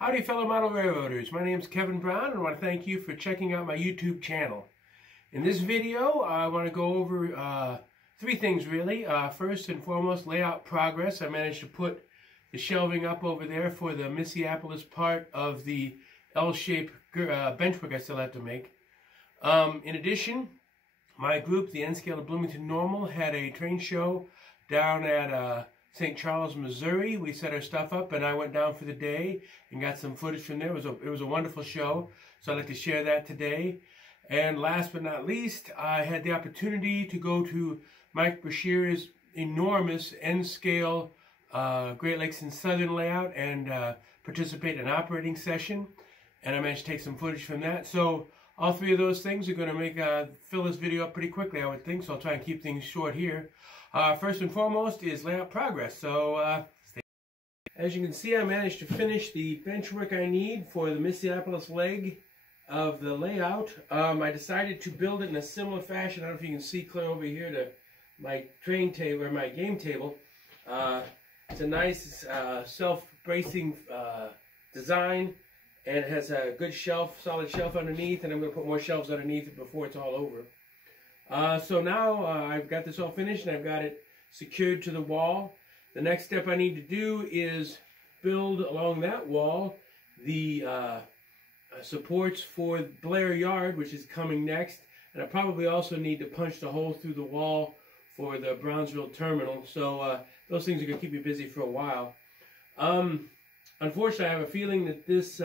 Howdy fellow model railroaders, my name is Kevin Brown and I want to thank you for checking out my YouTube channel. In this video I want to go over three things really. First and foremost, layout progress. I managed to put the shelving up over there for the Missyapolis part of the L-shaped benchwork I still have to make. In addition, my group, the N-Scale of Bloomington Normal, had a train show down at St. Charles, Missouri. We set our stuff up and I went down for the day and got some footage from there. It was a wonderful show, so I'd like to share that today. And last but not least, I had the opportunity to go to Mike Brashear's enormous N-Scale Great Lakes and Southern layout and participate in an operating session. And I managed to take some footage from that. So all three of those things are going to fill this video up pretty quickly, I would think. So I'll try and keep things short here. First and foremost is layout progress. So as you can see, I managed to finish the bench work I need for the Missyapolis leg of the layout. I decided to build it in a similar fashion. I don't know if you can see clear over here to my train table or my game table. It's a nice self-bracing design, and it has a good shelf, solid shelf underneath, and I'm going to put more shelves underneath it before it's all over. So now I've got this all finished and I've got it secured to the wall. The next step I need to do is build along that wall the supports for Blair Yard, which is coming next. And I probably also need to punch the hole through the wall for the Brownsville terminal. So those things are going to keep me busy for a while. Unfortunately, I have a feeling that this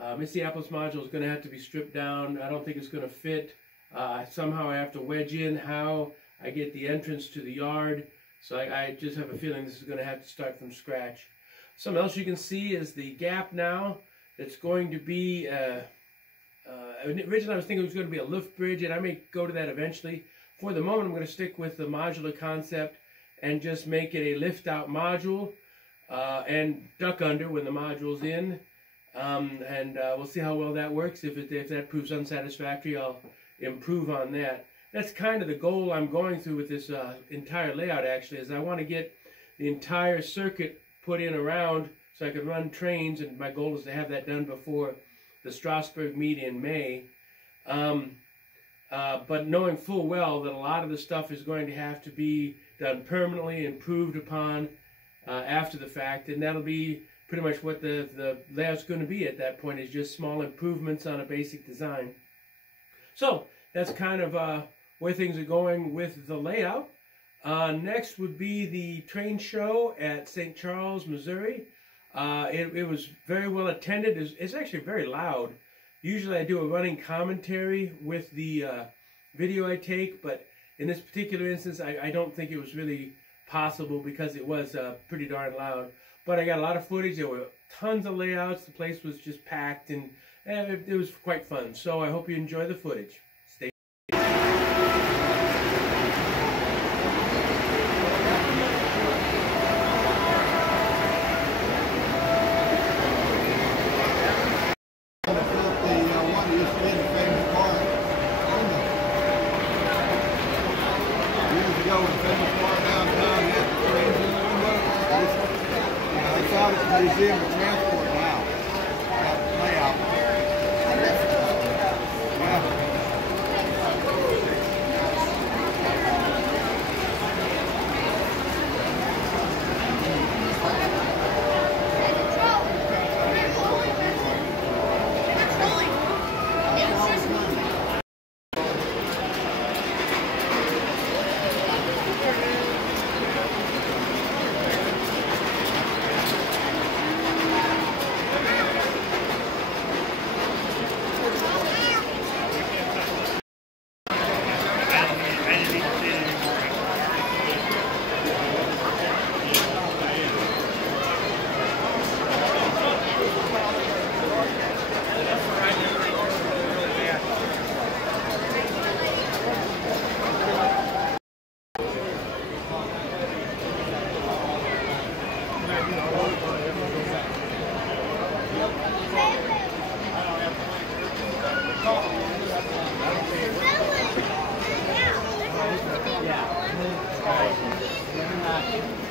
Missyapolis module is going to have to be stripped down. I don't think it's going to fit. Somehow I have to wedge in how I get the entrance to the yard. So I just have a feeling this is going to have to start from scratch. Something else you can see is the gap now. It's going to be, originally I was thinking it was going to be a lift bridge, and I may go to that eventually. For the moment, I'm going to stick with the modular concept and just make it a lift-out module and duck under when the module's in. We'll see how well that works. If that proves unsatisfactory, I'll improve on that. That's kind of the goal I'm going through with this entire layout, actually, is I want to get the entire circuit put in around so I can run trains, and my goal is to have that done before the Strasburg meet in May. But knowing full well that a lot of the stuff is going to have to be done permanently, improved upon after the fact, and that'll be pretty much what the layout's going to be at that point, is just small improvements on a basic design. So that's kind of where things are going with the layout. Next would be the train show at St. Charles, Missouri. It was very well attended. It's actually very loud. Usually I do a running commentary with the video I take, but in this particular instance I don't think it was really possible because it was pretty darn loud. But I got a lot of footage. There were tons of layouts. The place was just packed, and it was quite fun. So I hope you enjoy the footage. Stay Museum of Transport now. That layout.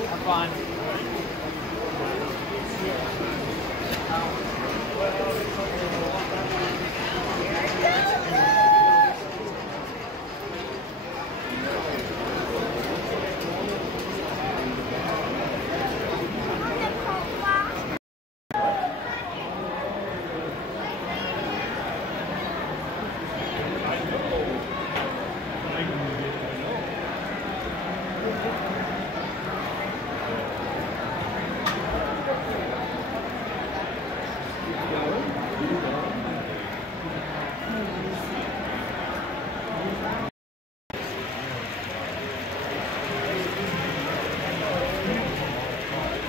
Have fun.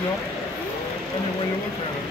No, I mean, when you look at it.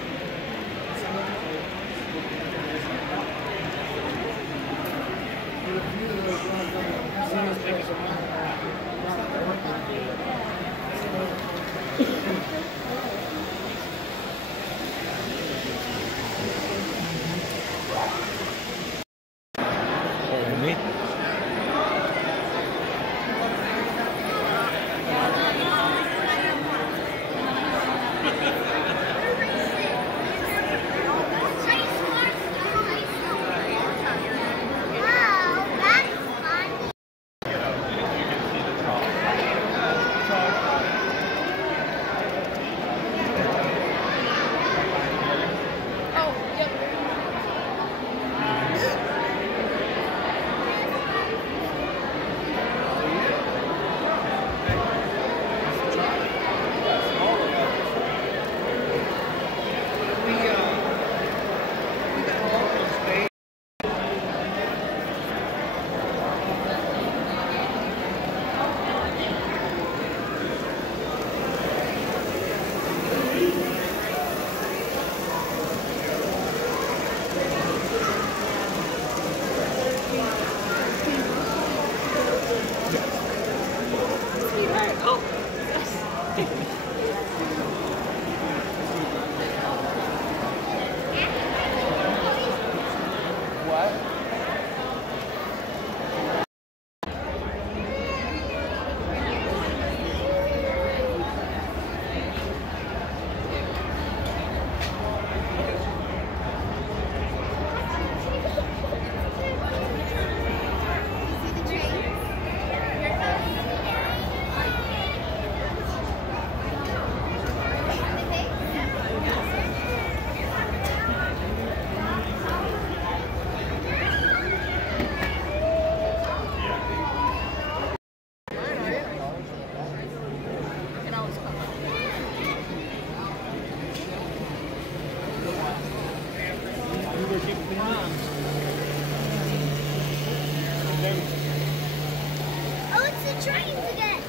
Oh, it's the trains again.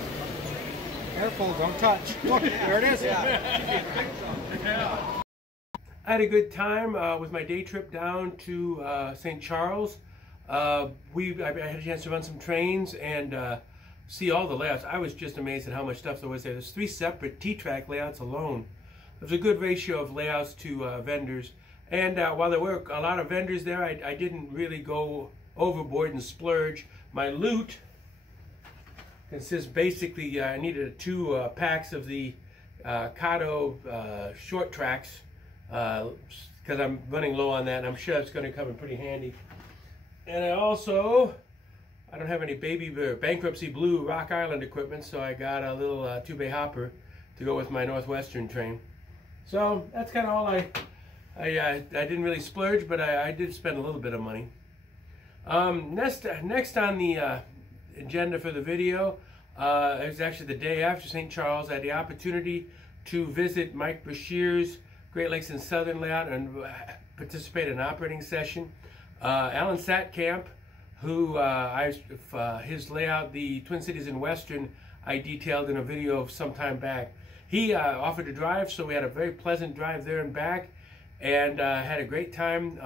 Careful, don't touch. Look, there it is. I had a good time with my day trip down to St. Charles. I had a chance to run some trains and see all the layouts. I was just amazed at how much stuff there was there. There's 3 separate T-track layouts alone. There's a good ratio of layouts to vendors. And while there were a lot of vendors there, I didn't really go overboard and splurge. My loot consists basically, I needed 2 packs of the Kato short tracks because I'm running low on that, and I'm sure it's going to come in pretty handy. And I don't have any bankruptcy blue Rock Island equipment, so I got a little 2-bay hopper to go with my Northwestern train. So that's kind of all I didn't really splurge, but I did spend a little bit of money. Next on the agenda for the video, it was actually the day after St. Charles. I had the opportunity to visit Mike Brashear's Great Lakes and Southern layout and participate in an operating session. Alan Satkamp, who his layout, the Twin Cities and Western, I detailed in a video some time back. He offered to drive, so we had a very pleasant drive there and back, and had a great time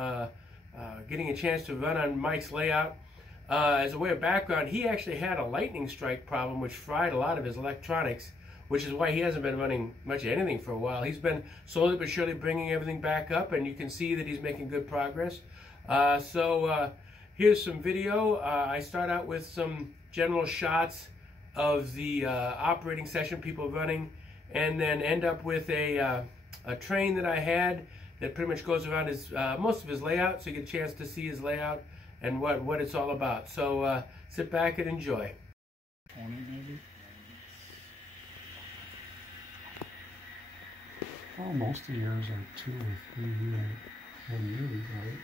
getting a chance to run on Mike's layout. As a way of background, he actually had a lightning strike problem which fried a lot of his electronics, which is why he hasn't been running much of anything for a while. He's been slowly but surely bringing everything back up, and you can see that he's making good progress. Here's some video. I start out with some general shots of the operating session, people running, and then end up with a train that I had that pretty much goes around his most of his layout, so you get a chance to see his layout and what it's all about. So sit back and enjoy. 20 maybe? Well, most of yours are 2 or 3 and you, right?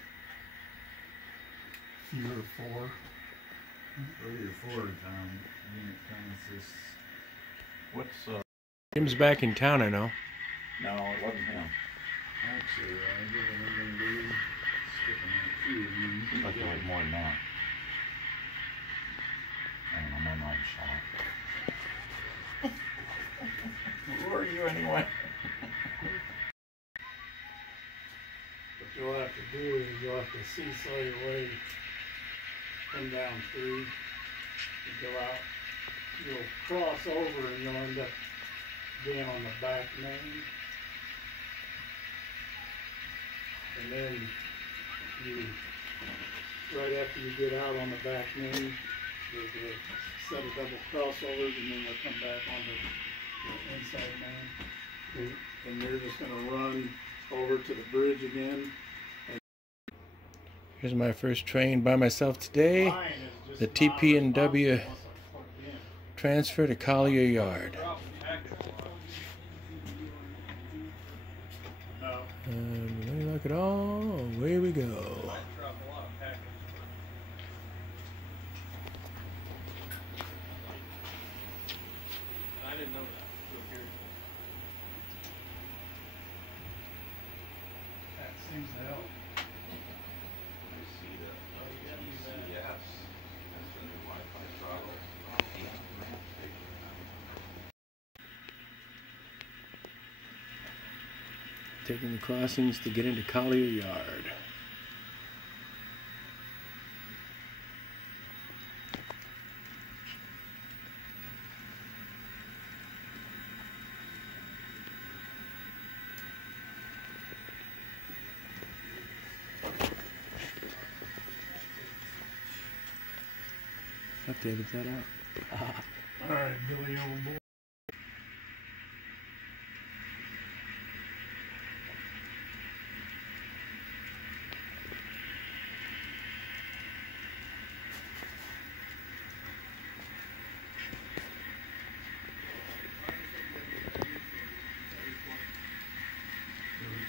Few or 4. 3 or 4 in town. Unit consists. What's Jim's back in town, I know. No, it wasn't him. Actually, I give him skipping a few. Like it was more than that. I don't know, my mind's shot. Who are you anyway? What you'll have to do is you'll have to seesaw your way, come down through, and go out. You'll cross over and you'll end up being on the back main. And then right after you get out on the back main, there's a set of double crossovers, and then you'll come back on the inside main. And you're just going to run over to the bridge again. Here's my first train by myself today. The TP&W transfer to Collier Yard. And when you look at all, away we go. That seems to help. Taking the crossings to get into Collier Yard. Updated that out. All right, Billy, old boy.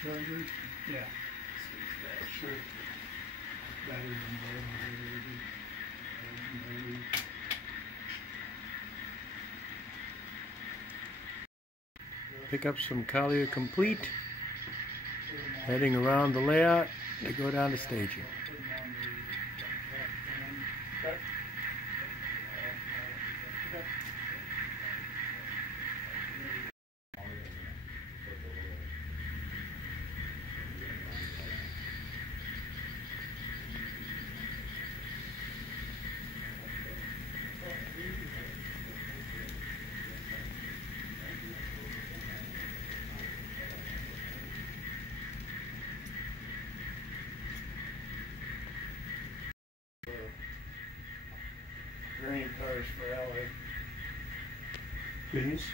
Charger? Yeah. Sure. Better than Pick up some Collier complete. Heading around the layout to go down to staging. grain cars for LA. These?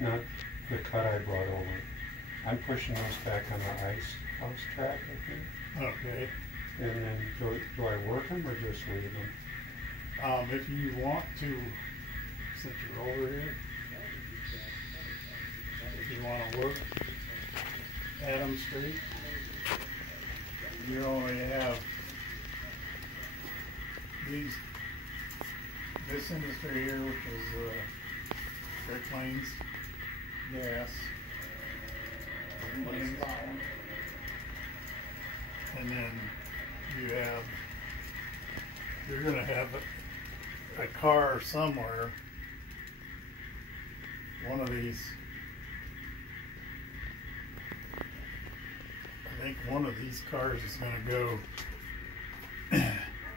Not the cut I brought over. I'm pushing those back on the ice house track, I think. Okay. And then do I work them or just leave them? If you want to, since you're over here, if you want to work Adams Street, you only have this industry here, which is Great Plains Gas, and then you're going to have a car somewhere. One of these, I think one of these cars is going to go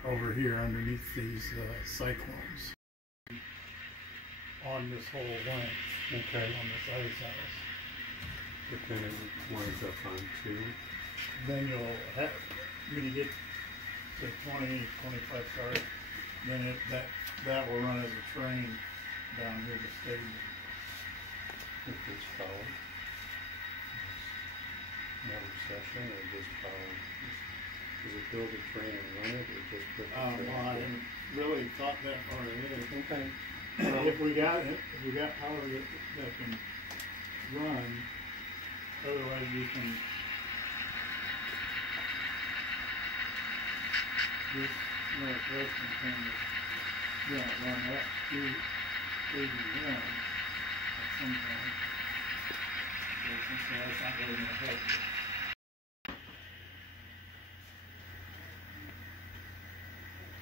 over here underneath these cyclones on this whole length. Okay. On this ice house. But then it winds up on 2. Then you'll have, when you get to 20, 25 cars, then that will run as a train down here to stadium. If it's power. another session, or just follow? Does it build a train and run it, or just put the train? Well, I haven't really thought that far ahead. Okay. If we got power that can run, otherwise you can this northwestern thing is gonna run up to 81 at some point. So that's not really gonna help you.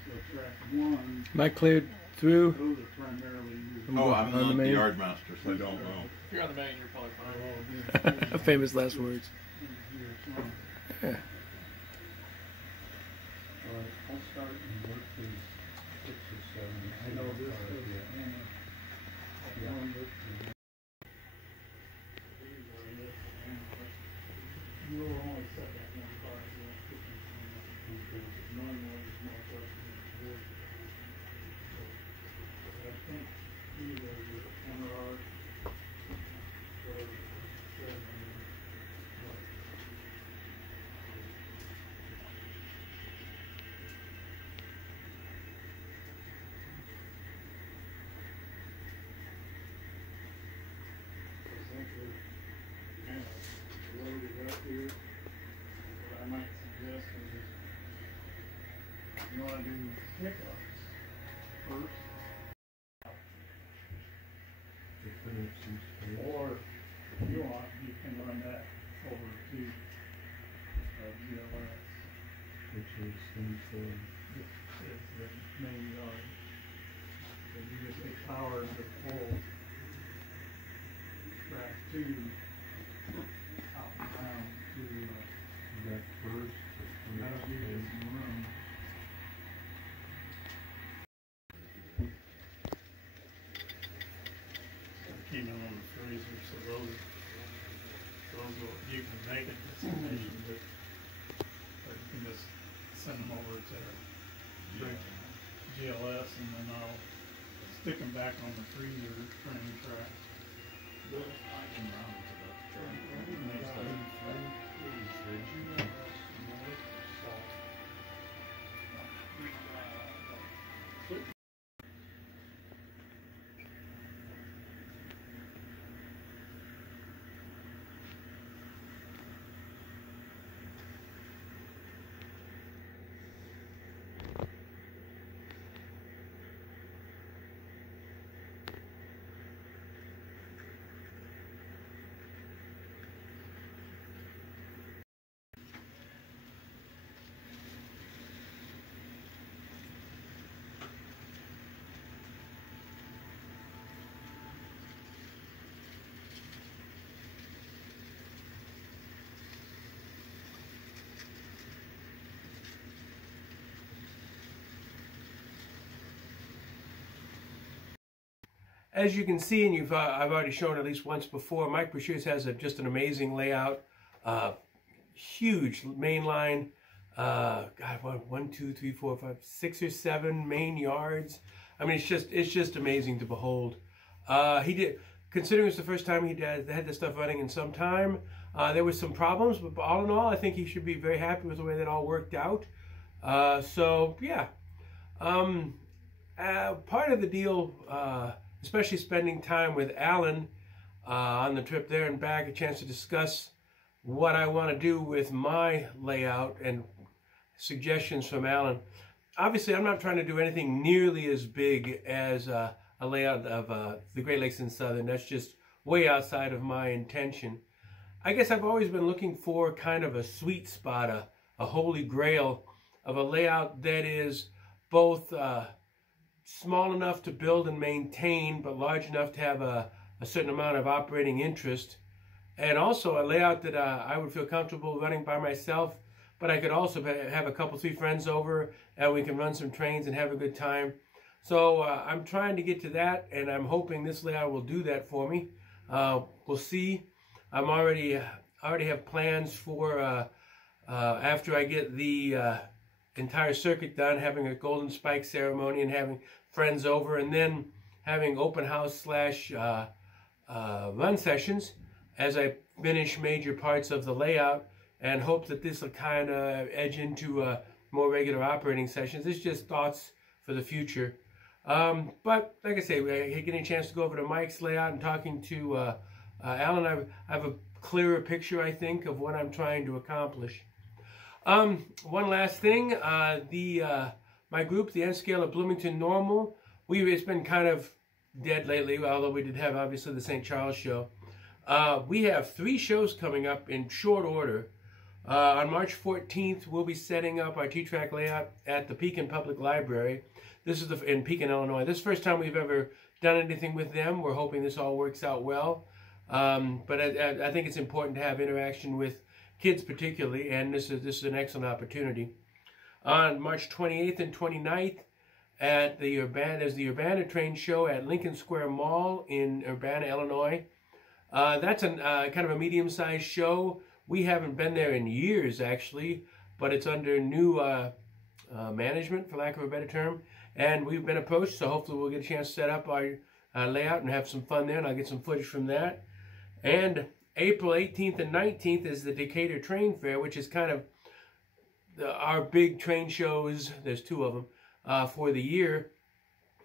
So track 1, Am I cleared through? those are primarily used. Oh, I'm On the not the main? yard master, so I don't know. If you're on the main, you're probably fine. Famous last words. All right, I'll start and work these 6 or 7. I know this is you will only set that one car if you want 50. Normally it's more customers to do it. So I think either your MRR or 700. Essentially, kind of load it up here. What I might suggest is if you want to do pickups first, To put up some space. or if you want, you can run that over to GLS. Which is into It's the main yard. So you just get power to pull track 2 out and around to that first. that'll give you some room. Came in on the freezer, so those will, you can make a destination, but you can just send them over to GLS, and then I'll stick them back on the freezer train track. As you can see, and I've already shown at least once before, Mike Brashears has just an amazing layout. Huge main line. God, 1, 2, 3, 4, 5, 6 or 7 main yards. I mean, it's just amazing to behold. He did, considering it's the first time he had this stuff running in some time. There were some problems, but all in all, I think he should be very happy with the way that all worked out. So yeah, part of the deal, especially spending time with Alan on the trip there and back, a chance to discuss what I want to do with my layout and suggestions from Alan. Obviously, I'm not trying to do anything nearly as big as a layout of the Great Lakes and Southern. That's just way outside of my intention. I guess I've always been looking for kind of a sweet spot, a holy grail of a layout that is both small enough to build and maintain, but large enough to have a certain amount of operating interest, and also a layout that I would feel comfortable running by myself, but I could also have a couple, 3 friends over, and we can run some trains and have a good time. So I'm trying to get to that, and I'm hoping this layout will do that for me. We'll see. I already have plans for after I get the entire circuit done, having a Golden Spike ceremony and having friends over, and then having open house / run sessions as I finish major parts of the layout, and hope that this will kind of edge into more regular operating sessions. It's just thoughts for the future. But like I say, getting a chance to go over to Mike's layout and talking to Alan, I have a clearer picture, I think, of what I'm trying to accomplish. One last thing, my group, the N Scale of Bloomington Normal, it's been kind of dead lately, although we did have obviously the St. Charles show. We have 3 shows coming up in short order. On March 14th, we'll be setting up our T-Track layout at the Pekin Public Library. This is in Pekin, Illinois. This is the first time we've ever done anything with them. We're hoping this all works out well. But I think it's important to have interaction with kids particularly, and this is an excellent opportunity. On March 28th and 29th, at the Urbana Train Show at Lincoln Square Mall in Urbana, Illinois. That's kind of a medium-sized show. We haven't been there in years, actually, but it's under new management, for lack of a better term, and we've been approached, so hopefully we'll get a chance to set up our layout and have some fun there, and I'll get some footage from that. And April 18th and 19th is the Decatur Train Fair, which is kind of our big train shows. There's 2 of them for the year,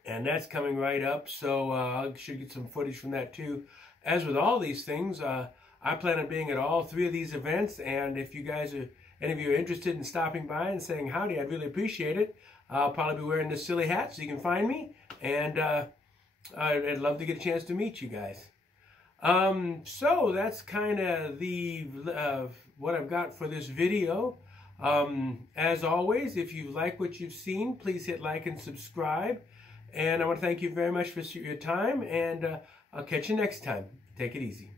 and that's coming right up, so I should get some footage from that too. As with all these things, I plan on being at all 3 of these events, and if you guys any of you are interested in stopping by and saying howdy, I'd really appreciate it. I'll probably be wearing this silly hat so you can find me, and I'd love to get a chance to meet you guys. So that's kind of what I've got for this video. As always, if you like what you've seen, please hit like and subscribe. And I want to thank you very much for your time, and I'll catch you next time. Take it easy.